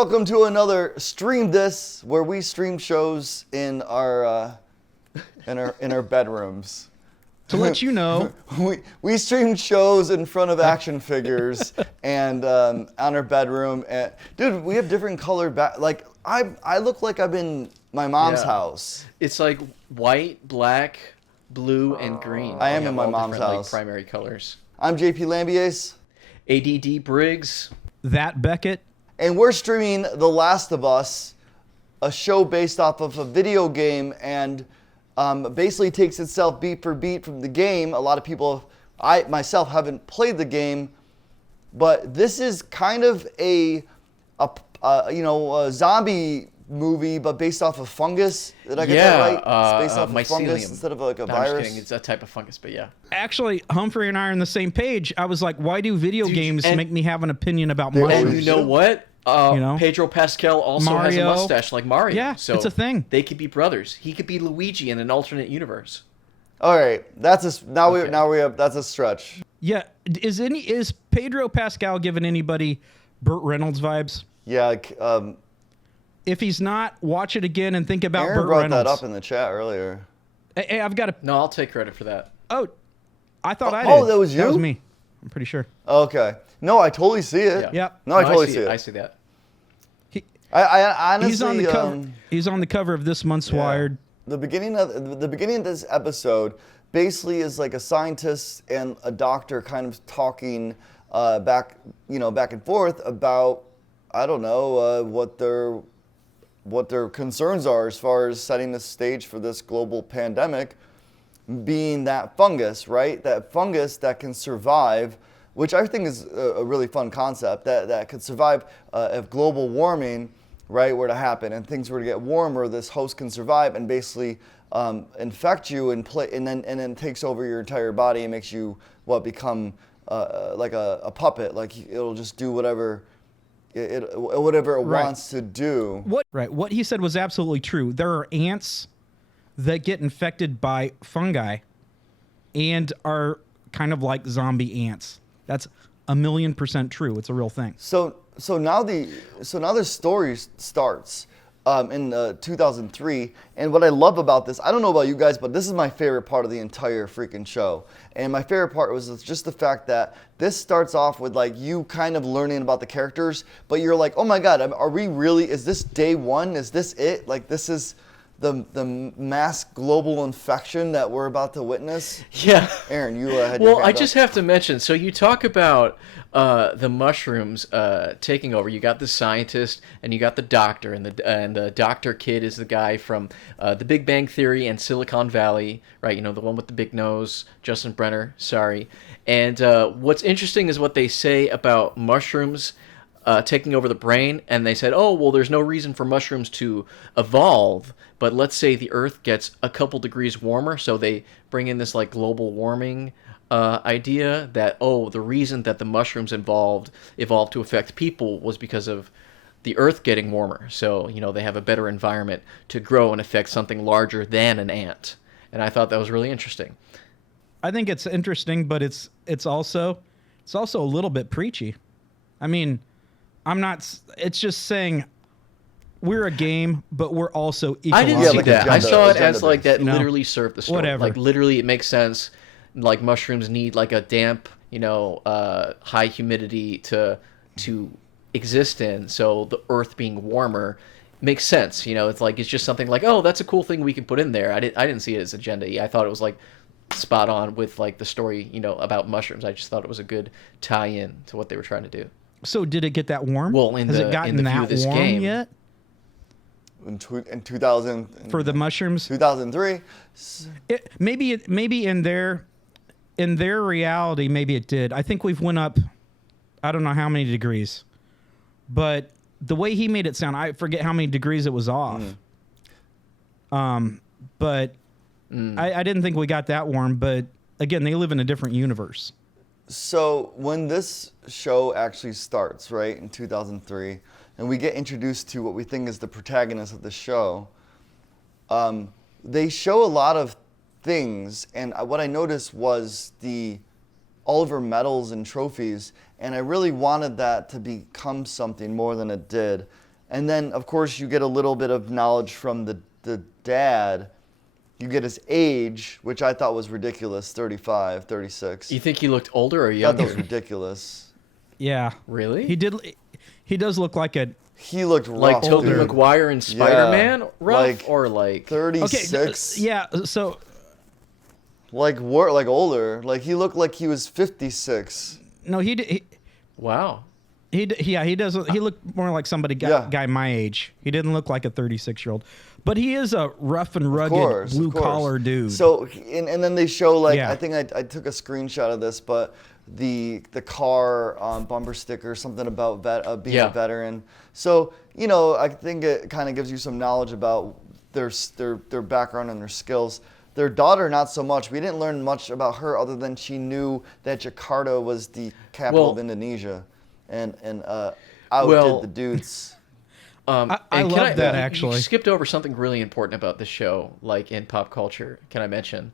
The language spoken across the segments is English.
welcome to another Stream This, where we stream shows in our bedrooms. To let you know, we stream shows in front of action figures and on our bedroom. And, dude, we have different colored like I look like I'm in my mom's house. It's like white, black, blue, and green. I am in my mom's house. Like, primary colors. I'm JP Lambiase. ADD Briggs. That Becket. And we're streaming The Last of Us, a show based off of a video game, and basically takes itself beat for beat from the game. A lot of people, I myself haven't played the game, but this is kind of a zombie movie, but based off of fungus. Did I get that right? It's based off of fungus instead of like a virus. I'm just kidding. It's a type of fungus, but yeah. Actually, Humphrey and I are on the same page. I was like, why do video games make me have an opinion about mushrooms? And you know what? Pedro Pascal also has a mustache like Mario. Yeah, so it's a thing. They could be brothers. He could be Luigi in an alternate universe. All right, that's a stretch. Yeah, is Pedro Pascal giving anybody Burt Reynolds vibes? Yeah. If he's not, watch it again and think about Aaron Burt brought Reynolds. that up in the chat earlier. Hey, I've got to. No, I'll take credit for that. Oh, I thought I did. Oh, that was you? That was me. I'm pretty sure. Okay. No, I totally see it. Yeah. Yep. No, I totally see it. I see that. I honestly, he's on the cover. He's on the cover of this month's Wired. The beginning of this episode basically is like a scientist and a doctor kind of talking back and forth about, I don't know, what their concerns are as far as setting the stage for this global pandemic, being that fungus, right? That fungus that can survive, which I think is a really fun concept, that could survive if global warming, right, were to happen and things were to get warmer. This host can survive and basically infect you and then takes over your entire body and makes you become like a puppet. Like it'll just do whatever it wants to do. What he said was absolutely true. There are ants that get infected by fungi and are kind of like zombie ants. That's 1,000,000% true. It's a real thing. So now the story starts in 2003, and what I love about this, I don't know about you guys, but this is my favorite part of the entire freaking show. And my favorite part was just the fact that this starts off with like you kind of learning about the characters, but you're like, oh my god, is this day one? Is this it? Like this is the mass global infection that we're about to witness? Yeah. Aaron, you had Well, I just have to mention, so you talk about the mushrooms taking over. You got the scientist and you got the doctor, and the doctor kid is the guy from The Big Bang Theory and Silicon Valley, right? You know, the one with the big nose, Justin Brenner, sorry. And what's interesting is what they say about mushrooms taking over the brain, and they said, oh, well, there's no reason for mushrooms to evolve, but let's say the Earth gets a couple degrees warmer, so they bring in this like global warming idea that, oh, the reason that the mushrooms evolved to affect people was because of the Earth getting warmer, so, you know, they have a better environment to grow and affect something larger than an ant. And I thought that was really interesting. I think it's interesting, but it's also a little bit preachy. I mean, it's just saying we're a game, but we're also equal. I didn't see that. I saw it as like that No. literally served the story. Whatever. Like literally it makes sense. Like mushrooms need like a damp, high humidity to exist in. So the Earth being warmer makes sense. You know, it's just something like, oh, that's a cool thing we can put in there. I didn't see it as agenda-y. I thought it was like spot on with like the story, about mushrooms. I just thought it was a good tie-in to what they were trying to do. So did it get that warm? Well, has it gotten that this warm game yet? In 2000 For the mushrooms? 2003. Maybe in their reality, maybe it did. I think we've went up, I don't know how many degrees, but the way he made it sound, I forget how many degrees it was off. But I didn't think we got that warm. But again, they live in a different universe. So when this show actually starts, right, in 2003, and we get introduced to what we think is the protagonist of the show, they show a lot of things, and what I noticed was all of her medals and trophies, and I really wanted that to become something more than it did. And then, of course, you get a little bit of knowledge from the dad. You get his age, which I thought was ridiculous, 35, 36. You think he looked older or I thought younger? that was ridiculous. Yeah. Really? He does look like a... He looked rough, Like Tobey dude. Maguire and Spider-Man rough? like Or like... 36. Okay, yeah, so... Like older. Like he looked like he was 56. No, he Wow. He does. He looked more like somebody guy my age. He didn't look like a 36-year-old, but he is a rough and rugged blue collar dude. So and then they show like Yeah. I think I took a screenshot of this, but the car bumper sticker, something about being a veteran. So I think it kind of gives you some knowledge about their background and their skills. Their daughter, not so much. We didn't learn much about her other than she knew that Jakarta was the capital of Indonesia. And outdid the dudes. I love that, actually. You skipped over something really important about the show, like in pop culture. Can I mention?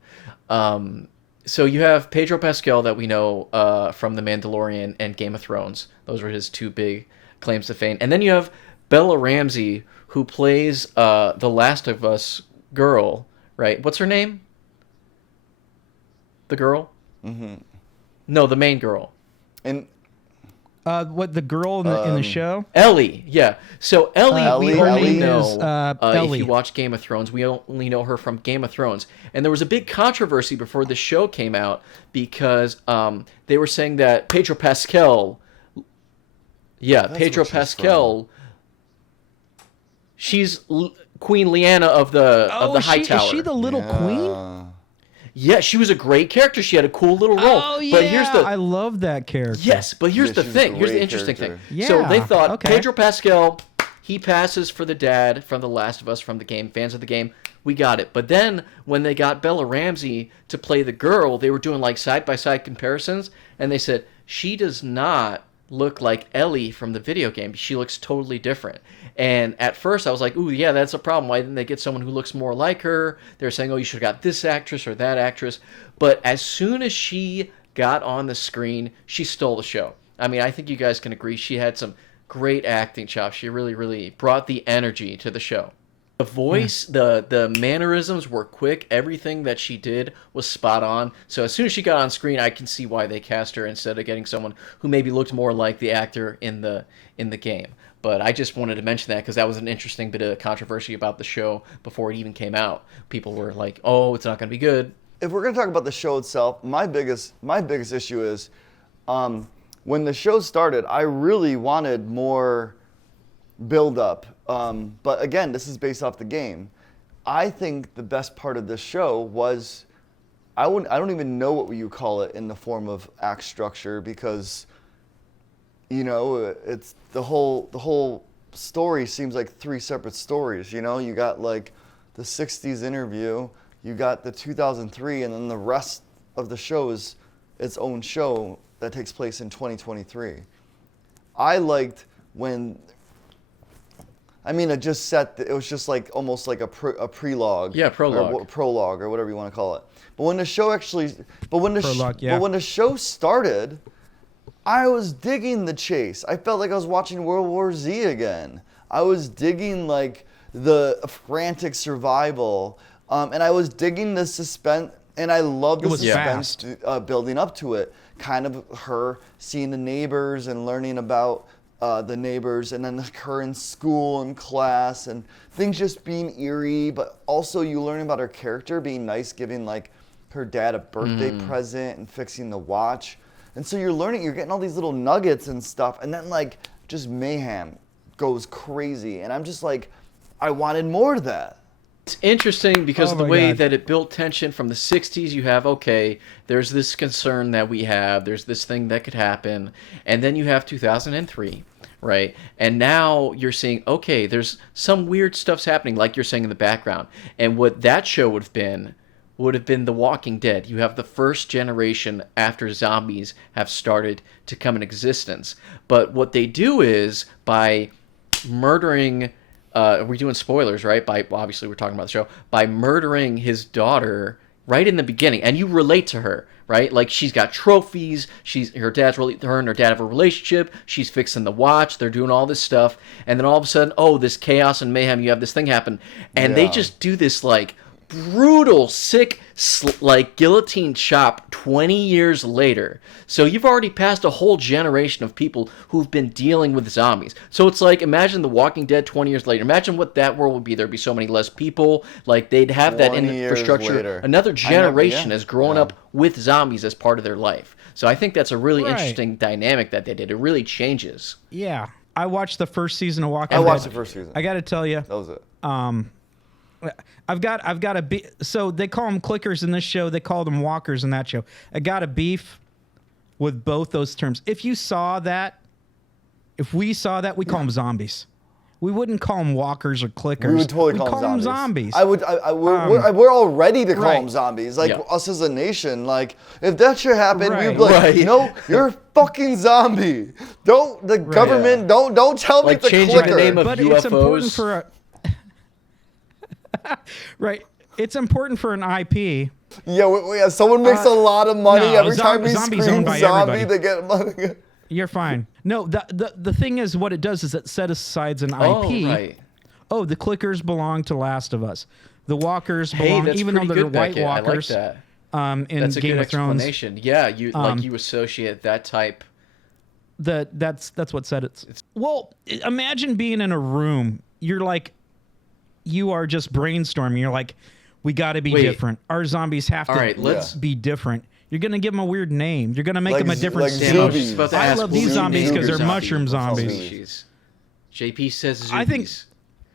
So you have Pedro Pascal that we know from The Mandalorian and Game of Thrones. Those were his two big claims to fame. And then you have Bella Ramsey, who plays the Last of Us girl, right? What's her name? The girl? Mm-hmm. No, the main girl. And what, the girl in the show? Ellie, yeah. So Ellie, we only name know is, if Ellie. you watch Game of Thrones, we only know her from Game of Thrones. And there was a big controversy before the show came out because they were saying that Pedro Pascal, she's Queen Lyanna of the High Tower. Is she the little queen? Yeah, she was a great character. She had a cool little role. Oh yeah, but here's the I love that character. Yes, but here's the she's a thing. Here's the great interesting character. thing. So they Yeah, thought okay. Pedro Pascal, he passes for the dad from The Last of Us, from the game, fans of the game. We got it. But then when they got Bella Ramsey to play the girl, they were doing like side-by-side comparisons, and they said, she does not look like Ellie from the video game. She looks totally different. And at first I was like, ooh, yeah, that's a problem. Why didn't they get someone who looks more like her? They're saying, oh, you should have got this actress or that actress. But as soon as she got on the screen, she stole the show. I mean, I think you guys can agree. She had some great acting chops. She really, really brought the energy to the show. The voice, the mannerisms were quick. Everything that she did was spot on. So as soon as she got on screen, I can see why they cast her instead of getting someone who maybe looked more like the actor in the game. But I just wanted to mention that because that was an interesting bit of controversy about the show before it even came out. People were like, "Oh, it's not going to be good." If we're going to talk about the show itself, my biggest issue is when the show started, I really wanted more build-up. But again, this is based off the game. I think the best part of this show was I don't even know what you call it in the form of act structure because it's the whole story seems like three separate stories. You got like the 60s interview, you got the 2003, and then the rest of the show is its own show that takes place in 2023. I liked when, it just it was just like almost like a prelogue. Yeah, prologue. Or prologue or whatever you want to call it. But when the show Prologue, yeah. but when the show started, I was digging the chase. I felt like I was watching World War Z again. I was digging like the frantic survival, and I was digging the suspense, and I loved the suspense building up to it. Kind of her seeing the neighbors and learning about the neighbors, and then her in school and class, and things just being eerie, but also you learning about her character being nice, giving like her dad a birthday present and fixing the watch. And so you're getting all these little nuggets and stuff, and then like just mayhem goes crazy. And I'm just like, I wanted more of that. It's interesting because of the way God. that it built tension from the 60s. You have, okay, there's this concern that we have, there's this thing that could happen. And then you have 2003, right? And now you're seeing, okay, there's some weird stuff's happening, like you're saying in the background. And what that show would have been The Walking Dead. You have the first generation after zombies have started to come in existence. But what they do is by murdering, we're doing spoilers, right? Obviously we're talking about the show. By murdering his daughter, right in the beginning, and you relate to her, right? Like, she's got trophies, her and her dad have a relationship, she's fixing the watch, they're doing all this stuff, and then all of a sudden, oh, this chaos and mayhem, you have this thing happen, and they just do this, like, brutal, sick, like, guillotine chop 20 years later. So you've already passed a whole generation of people who've been dealing with zombies. So it's like, imagine The Walking Dead 20 years later. Imagine what that world would be. There'd be so many less people. Like, they'd have that infrastructure. Another generation has grown up with zombies as part of their life. So I think that's a really interesting dynamic that they did. It really changes. Yeah. I watched the first season of Walking Dead. I watched the first season. I got to tell you. That was it. I've got a beef. So they call them clickers in this show. They call them walkers in that show. I got a beef with both those terms. If we saw that, we call them zombies. We wouldn't call them walkers or clickers. We would totally call them zombies. We're all ready to call them zombies. Like, us as a nation. Like, if that should happen, we'd be like, no, you're a fucking zombie. The government, don't tell me like it's a changing clicker. the name of But UFOs. it's important for right. It's important for an IP. Yeah, someone makes a lot of money every time we zombies scream owned by zombie. everybody. They get money. You're fine. No, the thing is, what it does is it set aside an IP. Oh, right. Oh, the clickers belong to Last of Us. The walkers belong, even though they're White Becket. Walkers. I like that. In That's a Game good of Thrones. explanation. Yeah, you associate that type. That's what said it. Well, imagine being in a room. You're like, you are just brainstorming. You're like, we got to be different. Our zombies have to be different. You're going to give them a weird name. You're going to make them a different zombies. I love these zombies because they're mushroom zombies. JP says zombies. I think...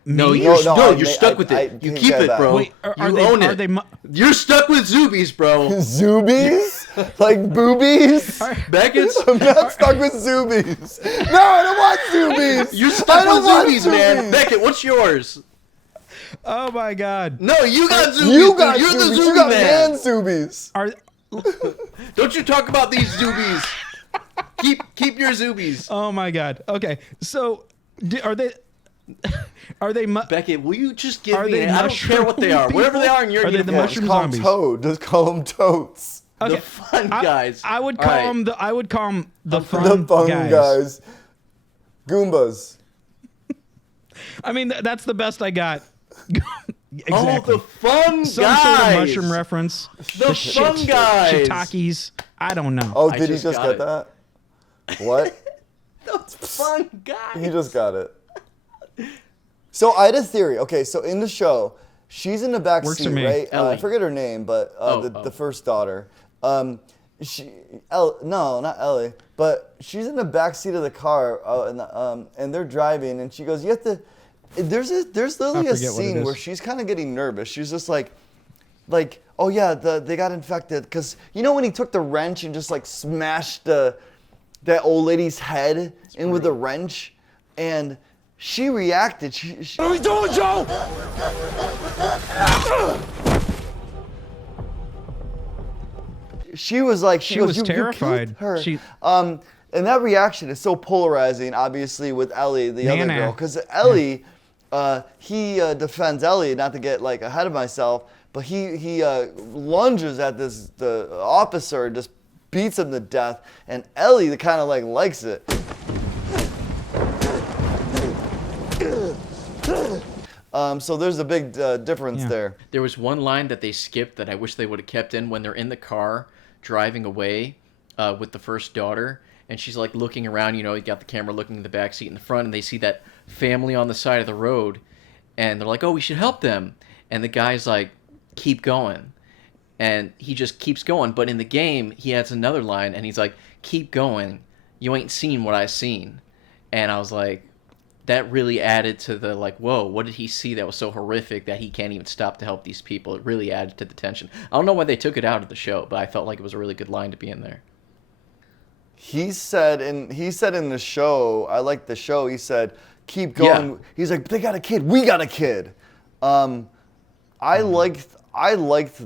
No, you're stuck with it. You keep it, bro. Wait, you own it. You're stuck with zoobies, bro. Zoobies? Like boobies? Beckett's? I'm not stuck with zoobies. No, I don't want zoobies. You're stuck with zoobies, man. Becket, what's yours? Oh my God. No, you got zoobies. You got You're zoobies. the You zombie got man. zoobies. Don't you talk about these zoobies. Keep your zoobies. Oh my God. Okay, so are they... Are they Becket, will you just give me? They I don't care what they are. people? Whatever they are in your Are they the mushroom zombies? Just call them toads. Okay. The fun guys. I would call them the. I would call them the fun, The fun guys. Goombas. I mean, that's the best I got. Exactly. Oh, the fun Some guys. sort of mushroom reference. The fun guys. Shiitakes. I don't know. Oh, did he just get that? What? The fun guys. He just got it. So I had a theory. Okay, so in the show, she's in the back Works seat, for me. right? I Ellie. forget her name, but the first daughter. No, not Ellie, but she's in the back seat of the car, and they're driving, and she goes, "You have to." There's literally a scene where she's kind of getting nervous. She's just like, oh yeah, they got infected, because you know when he took the wrench and just like smashed that old lady's head in with the wrench, and she reacted. What are we doing, Joe? She was like, She was terrified. You killed her. And that reaction is so polarizing, obviously, with Ellie, the other girl, because Ellie, he defends Ellie, not to get like ahead of myself, but he lunges at the officer and just beats him to death, and Ellie kind of like likes it. So there's a big difference there. There was one line that they skipped that I wish they would have kept in when they're in the car driving away with the first daughter, and she's like looking around, you got the camera looking in the back seat in the front, and they see that family on the side of the road, and they're like, oh, we should help them, and the guy's like, keep going, and he just keeps going. But in the game, he adds another line, and he's like, keep going, you ain't seen what I seen. And I was like, that really added to the like, whoa, what did he see that was so horrific that he can't even stop to help these people? It really added to the tension. I don't know why they took it out of the show, but I felt like it was a really good line to be in there. He said in the show, I like the show, he said, keep going. Yeah. He's like, they got a kid, we got a kid. I liked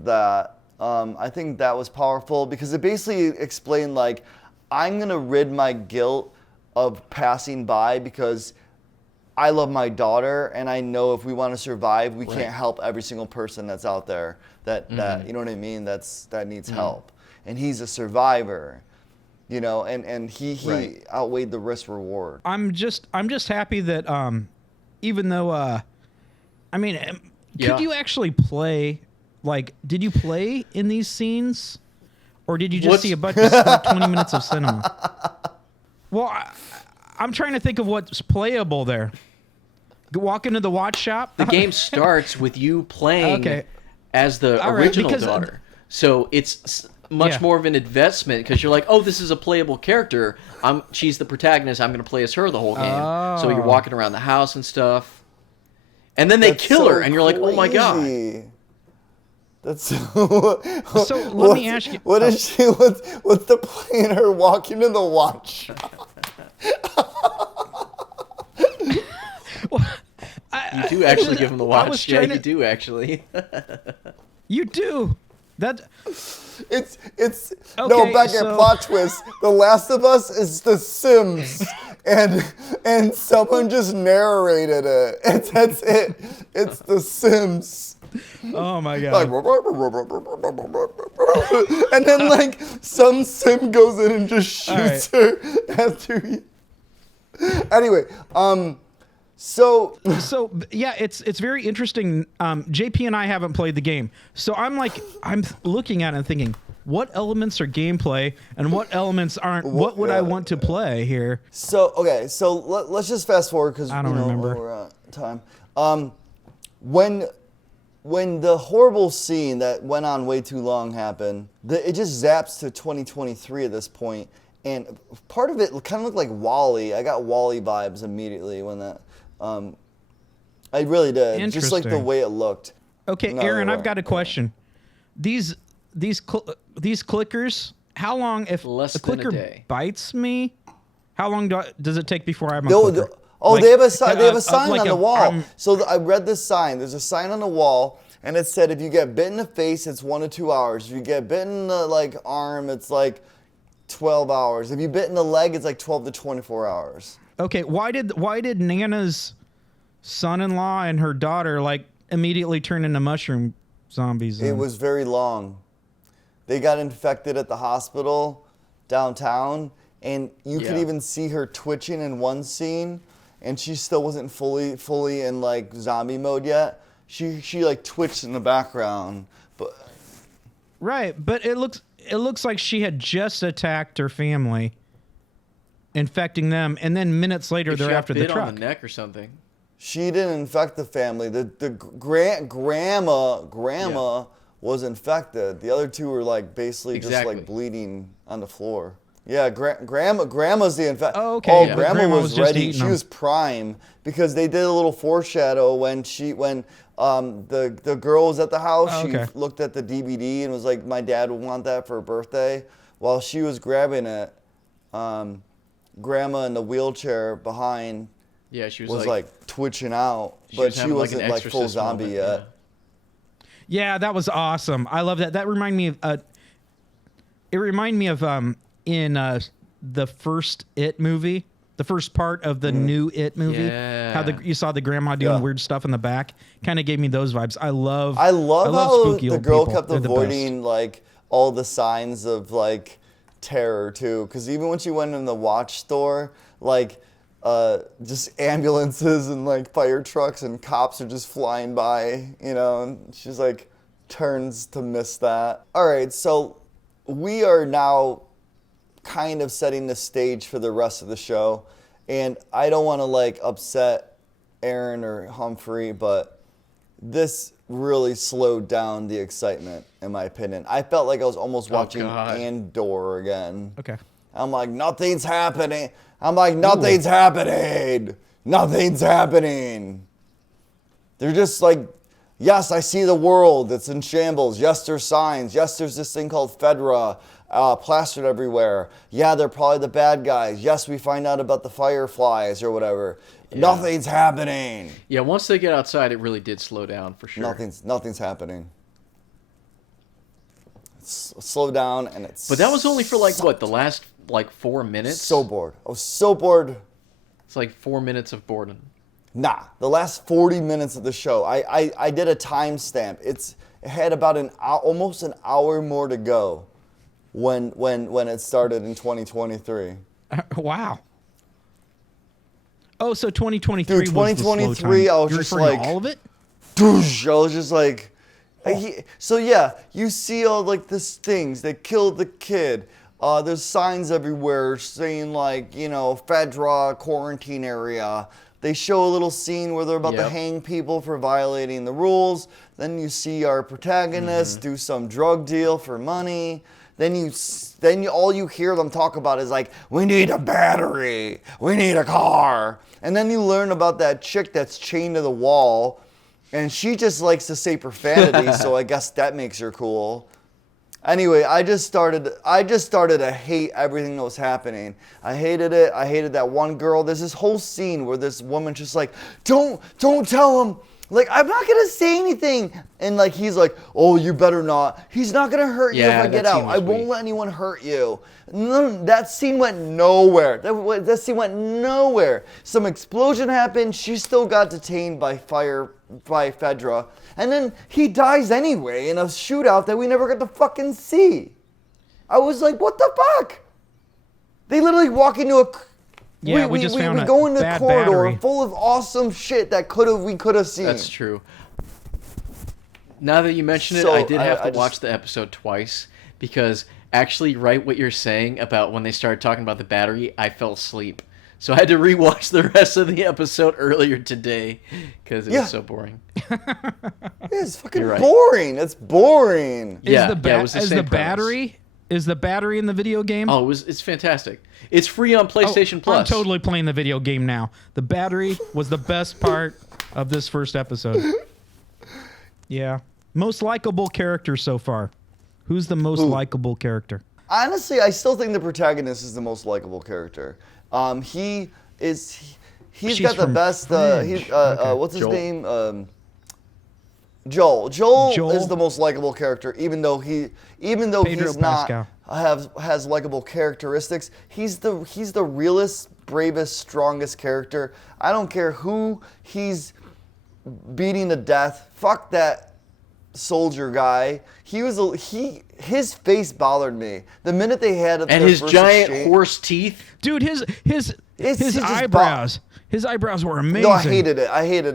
that. I think that was powerful because it basically explained like, I'm gonna rid my guilt of passing by because I love my daughter, and I know if we want to survive, we can't help every single person that's out there that you know what I mean, that needs help. And he's a survivor, you know, and he outweighed the risk reward. I'm just happy that even though I mean, could you actually play? Like, did you play in these scenes, or did you just see a bunch of like 20 minutes of cinema? Well, I'm trying to think of what's playable there. Walk into the watch shop. The game starts with you playing as the original daughter, so it's much more of an investment because you're like, oh, this is a playable character. She's the protagonist. I'm going to play as her the whole game. So you're walking around the house and stuff, and then they kill her, and you're like, oh my god. That's so. Let me ask you. What is she? What's the point in her walking in the watch? You do actually give him the watch. Yeah, you do actually. You do. That. It's no Becket plot twist. The Last of Us is The Sims, and someone just narrated it. That's it. It's The Sims. Oh my god. And then like some sim goes in and just shoots her after he. Anyway, so yeah, it's very interesting. JP and I haven't played the game, so I'm looking at it and thinking, what elements are gameplay and what elements aren't? What would I want to play here? So let's just fast forward because I don't remember. We're out of time. When the horrible scene that went on way too long happened, it just zaps to 2023 at this point, and part of it kind of looked like WALL-E. I got WALL-E vibes immediately when that. I really did. Just like the way it looked. Okay, Aaron, I've got a question. These clickers, how long if a clicker bites me? How long does it take before I'm a clicker? They have a sign on the wall. So I read this sign. There's a sign on the wall, and it said if you get bit in the face, it's 1 to 2 hours. If you get bit in the arm, it's like 12 hours. If you bit in the leg, it's like 12 to 24 hours. Okay, why did Nana's son-in-law and her daughter immediately turn into mushroom zombies? It was very long. They got infected at the hospital downtown, and you could even see her twitching in one scene, and she still wasn't fully in zombie mode yet. She twitched in the background, but but it looks like she had just attacked her family, infecting them, and then minutes later they're after the truck. On the neck or something. She didn't infect the family. The grandma was infected. The other two were basically just bleeding on the floor. Yeah, grandma's the infect. Oh, okay. Grandma was ready. She was prime because they did a little foreshadow when the girl was at the house. She looked at the DVD and was like, "My dad would want that for her birthday." While she was grabbing it, grandma in the wheelchair behind. Yeah, she was twitching out, but she wasn't full zombie yet. Yeah, that was awesome. I love that. That reminded me of. It reminded me of in the first It movie, the first part of the new It movie. Yeah. How you saw the grandma doing weird stuff in the back. Kind of gave me those vibes. I love how spooky the old girl people. kept avoiding all the signs of terror too. Because even when she went in the watch store, just ambulances and fire trucks and cops are just flying by, and she's turns to miss that. All right, so we are now kind of setting the stage for the rest of the show, and I don't want to upset Aaron or Humphrey, but this really slowed down the excitement, in my opinion. I felt like I was almost watching Andor again. Okay. I'm like, nothing's happening. Nothing's happening. Nothing's happening. They're just yes, I see the world. It's in shambles. Yes, there's signs. Yes, there's this thing called Fedra plastered everywhere. Yeah, they're probably the bad guys. Yes, we find out about the fireflies or whatever. Yeah. Nothing's happening. Yeah, once they get outside, it really did slow down for sure. Nothing's happening. Slow down, and it's. But that was only for the last 4 minutes. So bored. I was so bored. It's 4 minutes of boredom. Nah, the last 40 minutes of the show. I did a timestamp. It had about almost an hour more to go when it started in 2023. Wow. Oh, so 2023 Dude, was the slow 2023, time. I was You're just referring to like- all of it? Doosh, I was just like, so yeah, you see all like these things. They killed the kid. There's signs everywhere saying like, Fedra quarantine area. They show a little scene where they're about to hang people for violating the rules. Then you see our protagonist do some drug deal for money. Then all you hear them talk about is like, we need a battery, we need a car. And then you learn about that chick that's chained to the wall. And she just likes to say profanity, so I guess that makes her cool. Anyway, I just started to hate everything that was happening. I hated it. I hated that one girl. There's this whole scene where this woman's just like, don't tell him. Like, I'm not gonna say anything. And like he's like, oh, you better not. He's not gonna hurt you if I get out. I won't let anyone hurt you. That scene went nowhere. That scene went nowhere. Some explosion happened. She still got detained by Fedra. And then he dies anyway in a shootout that we never got to fucking see. I was like, what the fuck? They literally walk into a... Yeah, we just found a go into a bad corridor battery. full of awesome shit that we could have seen. That's true. Now that you mention it, So, I did have I to watch the episode twice because actually, right what you're saying about when they started talking about the battery, I fell asleep. So I had to rewatch the rest of the episode earlier today because it was so boring. Yeah, it's fucking You're right. boring. It's boring. It was the Is same the battery? Is the battery in the video game? Oh, it's fantastic. It's free on PlayStation Plus. I'm totally playing the video game now. The battery was the best part of this first episode. Yeah. Most likable character so far. Who's the most likable character? Honestly, I still think the protagonist is the most likable character. He's She's got the from best. Fringe. Okay. What's his Joel. name? Joel is the most likable character, even though Pedro he's not Pascal. has likable characteristics. He's the realest, bravest, strongest character. I don't care who he's beating to death. Fuck that soldier guy. His face bothered me the minute they had and their his first giant exchange. horse teeth. Dude, his just eyebrows. His eyebrows were amazing. No, I hated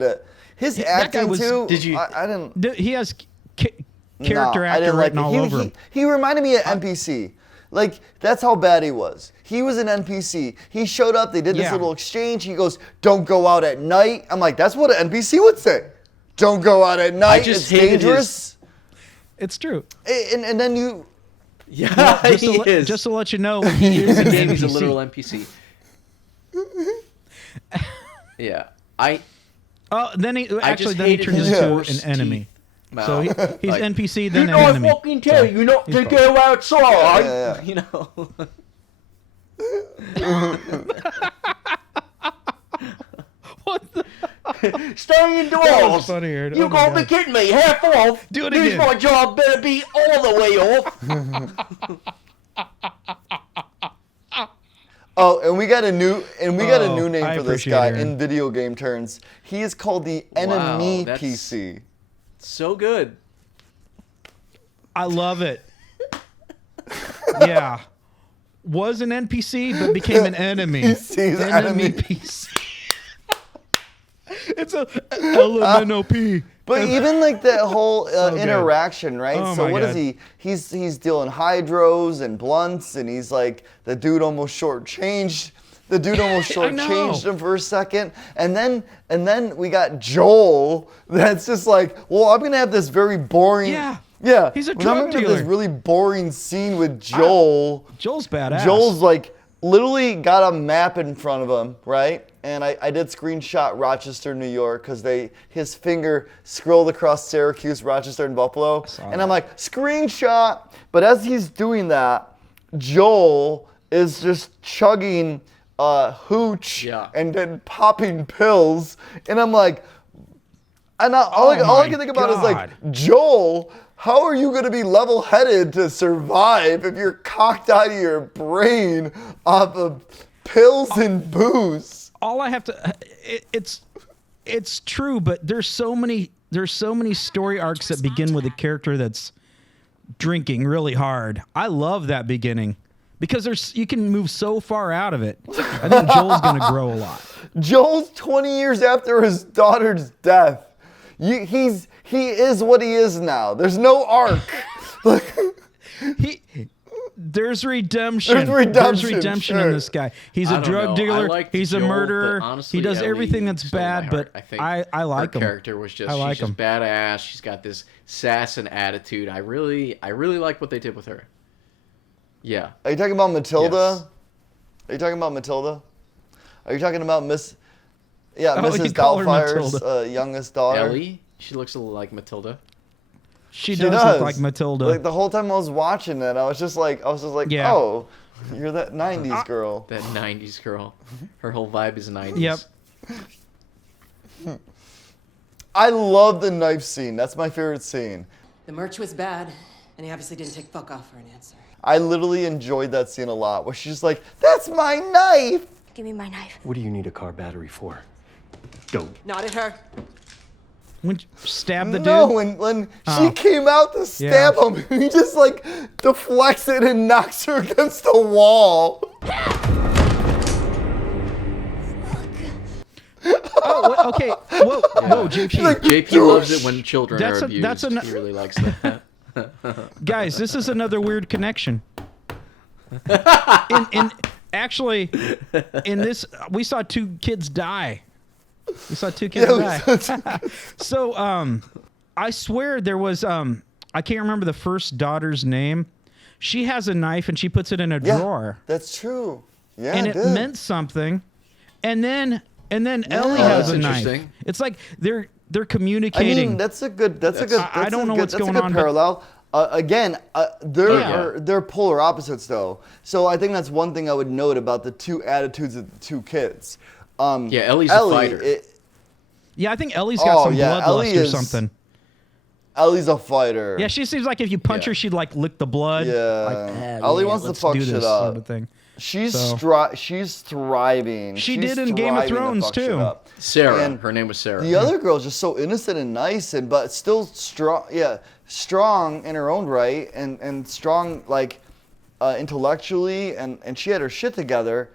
it. His that guy acting was- too. Did you- I didn't. He has character No, I actor didn't written like all it. over him. He reminded me of NPC. Like, that's how bad he was. He was an NPC. He showed up, they did this Yeah. little exchange. He goes, don't go out at night. I'm like, that's what an NPC would say. Don't go out at night. just It's hated dangerous. It's true. And then you... Yeah, Just to let you know, he is an a game. He's a NPC. literal NPC. Yeah, Then he just then he hated turns his into horse an enemy. teeth So mouth. he's Like, NPC, then an enemy. fucking tell you not he's to both. go outside. Yeah. You know. What the? Stay indoors. That was funny, Aaron. You Oh my gotta be God. kidding me. Half off. Do it This again. my job better be all the way off. Oh, and we got a new name I for this appreciate guy it, Aaron. in video game terms. He is called the enemy that's- PC. So good. I love it. Yeah. Was an NPC, but became an enemy. PC's enemy. PC. It's a LMNOP. But even like that whole good. interaction, right? Oh So my what is God. he? He's dealing hydros and blunts, and he's like the dude almost shortchanged. The dude almost I know. shortchanged him for a second, and then we got Joel. That's just like, well, I'm gonna have this very boring. Yeah. Yeah. He's a I'm drug gonna have dealer. this really boring scene with Joel. Joel's badass. Joel's like literally got a map in front of him, right? And I did screenshot Rochester, New York, because his finger scrolled across Syracuse, Rochester, and Buffalo. And I'm like, screenshot. But as he's doing that, Joel is just chugging hooch and then popping pills. And I'm like, all I can think about is like, Joel, how are you going to be level-headed to survive if you're cocked out of your brain off of pills and booze? all I have to it's it's true, but there's so many story arcs that begin with a character that's drinking really hard. I love that beginning because you can move so far out of it. I think Joel's going to grow a lot. Joel's 20 years after his daughter's death. He is what he is now. There's no arc. There's redemption. There's redemption sure. in this guy. He's a drug dealer. He's a Joel, murderer. honestly, He does Ellie everything that's stole my bad, heart. but think I like him. Her character was just, I like she's just him. badass. She's got this sass and attitude. I really like what they did with her. Yeah. Are you talking about Matilda? Yes. Are you talking about Matilda? Are you talking about Mrs. you call her Doubtfire's Matilda. youngest daughter? Ellie, she looks a little like Matilda. She does look like Matilda. Like the whole time I was watching it, I was just like, Yeah. oh, you're that 90s girl. That 90s girl. Her whole vibe is 90s. Yep. I love the knife scene. That's my favorite scene. The merch was bad, and he obviously didn't take fuck off for an answer. I literally enjoyed that scene a lot, where she's just like, that's my knife! Give me my knife. What do you need a car battery for? Go. Not at her. When stab the dude. No, when she came out to stab him, he just like deflects it and knocks her against the wall. Oh, okay. Whoa, JP. like, JP loves it when children That's are a- abused. that's a- He really likes that. Guys, this is another weird connection. Actually, in this, we saw two kids die. We saw two kids die. So, I swear there was, I can't remember the first daughter's name. She has a knife and she puts it in a drawer. That's true. Yeah, And it meant something. And then Ellie has a knife. interesting. It's like they're I communicating. mean, that's a good parallel. Again, they're polar opposites though. So I think that's one thing I would note about the two attitudes of the two kids. Yeah, Ellie's a fighter. Yeah, I think Ellie's got some bloodlust Ellie or is- something. Ellie's a fighter. Yeah, she seems like if you punch her, she'd like lick the blood. Yeah. Like, Ellie wants to let's fuck do shit this up. sort of thing. She's So- she's thriving. She She's did in Game of thriving to Thrones, fuck shit too. up. Sarah. And Her name was Sarah. The other girl's just so innocent and nice, but still strong. Yeah, strong in her own right, and strong like intellectually, and she had her shit together,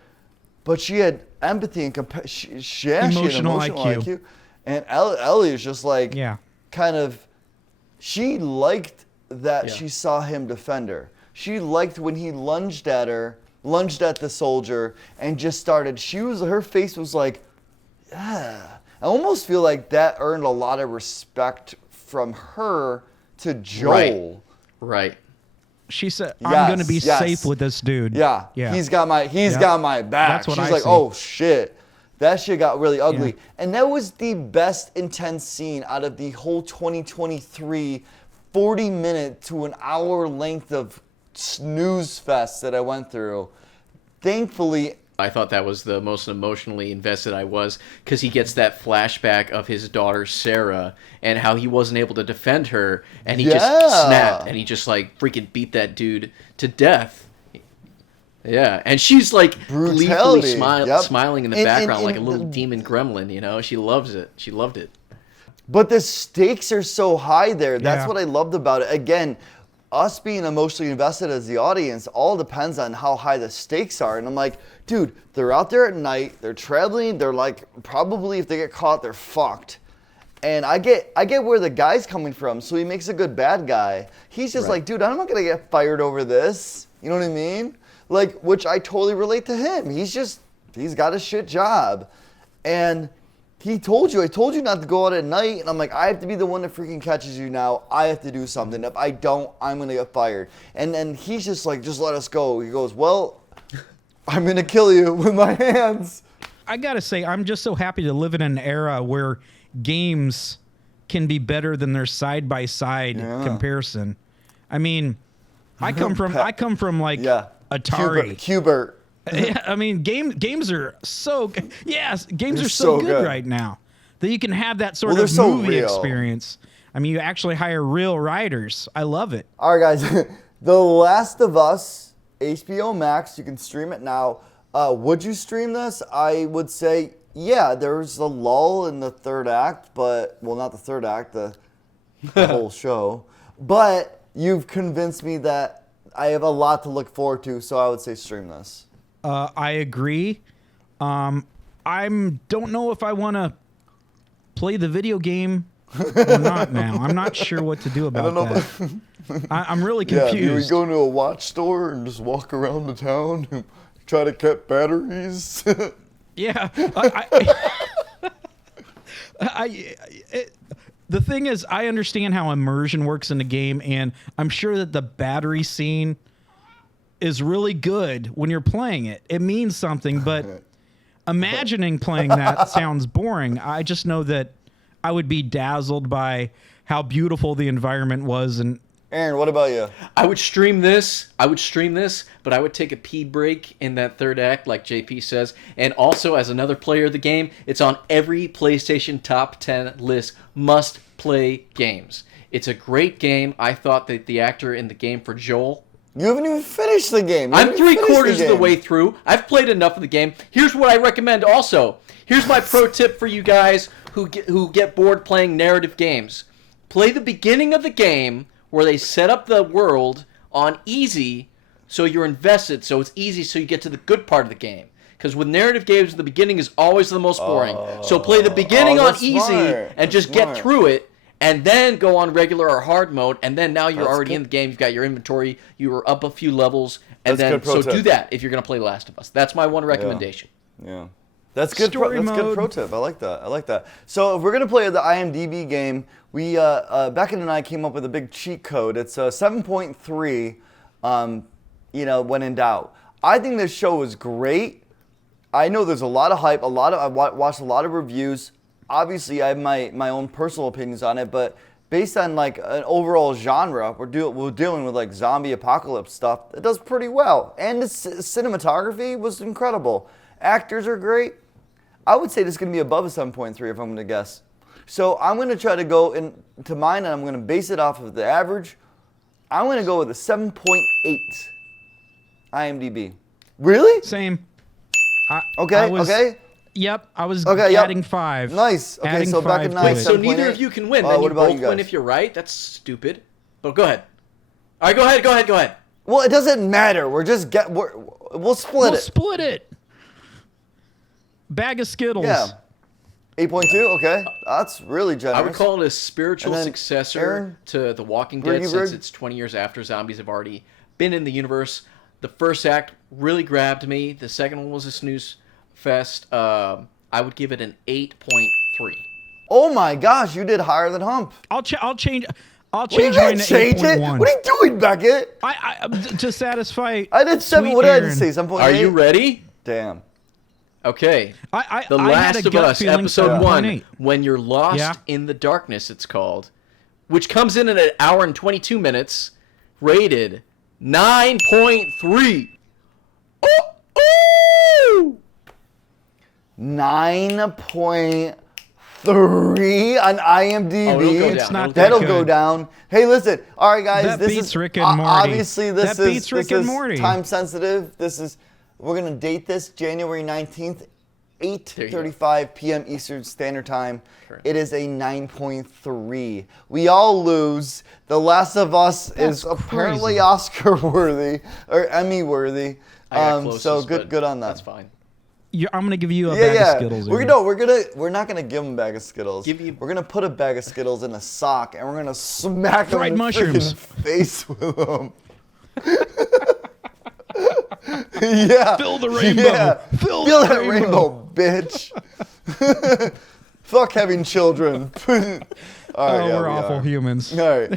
but she had empathy and compassion. She had Emotional emotional IQ. IQ. And Ellie is just like kind of. She liked that she saw him defend her. She liked when he lunged at the soldier, and just started. Her face was like, yeah. I almost feel like that earned a lot of respect from her to Joel. Right. She said, "I'm going to be safe with this dude." Yeah. He's got my back. That's what She's I like, see. oh shit. That shit got really ugly. And that was the best intense scene out of the whole 2023 40-minute to an hour length of snooze fest that I went through. Thankfully, I thought that was the most emotionally invested I was, because he gets that flashback of his daughter Sarah and how he wasn't able to defend her, and he just snapped and he just like freaking beat that dude to death. Yeah, and she's like gleefully smiling in the background like a little demon gremlin, you know? She loves it. She loved it. But the stakes are so high there. That's what I loved about it. Again, us being emotionally invested as the audience all depends on how high the stakes are. And I'm like, dude, they're out there at night, they're traveling, they're like, probably if they get caught, they're fucked. And I get where the guy's coming from, so he makes a good bad guy. He's just like, dude, I'm not gonna get fired over this. You know what I mean? Like, which I totally relate to him. He's got a shit job. And I told you not to go out at night. And I'm like, I have to be the one that freaking catches you now. I have to do something. If I don't, I'm going to get fired. And then he's just like, just let us go. He goes, well, I'm going to kill you with my hands. I got to say, I'm just so happy to live in an era where games can be better than their side-by-side comparison. I mean, I come from like Atari. Hubert. Yeah, I mean, games are so good. Yes, games They're are so so good good right now that you can have that sort Well, of they're so movie real. experience. I mean, you actually hire real writers. I love it. All right, guys. The Last of Us, HBO Max. You can stream it now. Would you stream this? I would say Yeah, there was a lull in the third act, but well, not the third act, the whole show. But you've convinced me that I have a lot to look forward to, so I would say stream this. I agree. I don't know if I want to play the video game or not now. I'm not sure what to do about that. I'm really confused. Yeah, do we go into a watch store and just walk around the town and try to get batteries? Yeah. The thing is, I understand how immersion works in the game, and I'm sure that the battery scene is really good when you're playing it. It means something, but imagining playing that sounds boring. I just know that I would be dazzled by how beautiful the environment was. And Aaron, what about you? I would stream this, but I would take a pee break in that third act, like JP says. And also, as another player of the game, it's on every PlayStation top 10 list. Must play games. It's a great game. I thought that the actor in the game for Joel. You haven't even finished the game. I'm 3/4 of the way through. I've played enough of the game. Here's what I recommend also. Here's my pro tip for you guys who get bored playing narrative games. Play the beginning of the game where they set up the world on easy so you're invested, so it's easy so you get to the good part of the game. Because with narrative games, the beginning is always the most boring. So play the beginning on easy and just get through it, and then go on regular or hard mode, and then now you're already in the game. You've got your inventory. You were up a few levels, and then so do that if you're going to play Last of Us. That's my one recommendation. Yeah. That's good. Story That's mode. good pro tip. I like that. So if we're gonna play the IMDb game, we Becket and I came up with a big cheat code. It's 7.3. When in doubt. I think this show is great. I know there's a lot of hype. I watched a lot of reviews. Obviously, I have my own personal opinions on it, but based on like an overall genre, we're dealing with like zombie apocalypse stuff. It does pretty well, and the cinematography was incredible. Actors are great. I would say this is going to be above a 7.3 if I'm going to guess. So I'm going to try to go into mine, and I'm going to base it off of the average. I'm going to go with a 7.8 IMDb. Really? same. Okay. Yep, I was Okay, adding 5. Nice. Okay, Adding so back 5 at to 9. it. So neither 7.8. of you can win. Then you what about both you win guys? if you're right. That's stupid. But go ahead. All right, go ahead. Well, it doesn't matter. We'll split it. Split it. Bag of Skittles. Yeah. 8.2. Okay, that's really generous. I would call it a spiritual And then successor Aaron? to The Walking Dead, Briggs? since it's 20 years after zombies have already been in the universe. The first act really grabbed me. The second one was a snooze fest. I would give it an 8.3. Oh my gosh, you did higher than Hump. I'll change You mine didn't to change it. 8.1. What are you doing, Becket? I to satisfy. I did 7. sweet What did I Aaron. just say? 7.8. Are you ready? Damn. Okay. The I had Last a of gut Us, feeling episode 1, 7.8. When You're Lost Yeah. in the Darkness, it's called, which comes in at an hour and 22 minutes, rated 9.3. Oh! 9.3 on IMDb. Oh, it'll go It's down. not That'll that go good. down. Hey, listen. All right, guys. That this beats is Rick and Morty. obviously this That beats Rick and Morty. time sensitive. We're gonna date this January 19th, 8:35 p.m. Eastern Standard Time. Correct. It is a 9.3. We all lose. The Last of Us is apparently crazy. Oscar worthy or Emmy worthy. I got closest, So but good on that. That's fine. I'm gonna give you a bag of Skittles. We're Aaron. not gonna give him a bag of Skittles. We're gonna put a bag of Skittles in a sock and we're gonna smack him Fried in the mushrooms. freaking face with them. Yeah. Fill the rainbow. Yeah. Fill Feel the that rainbow. bitch. Fuck having children. All right, Oh, yeah, we're we awful are. humans. All right.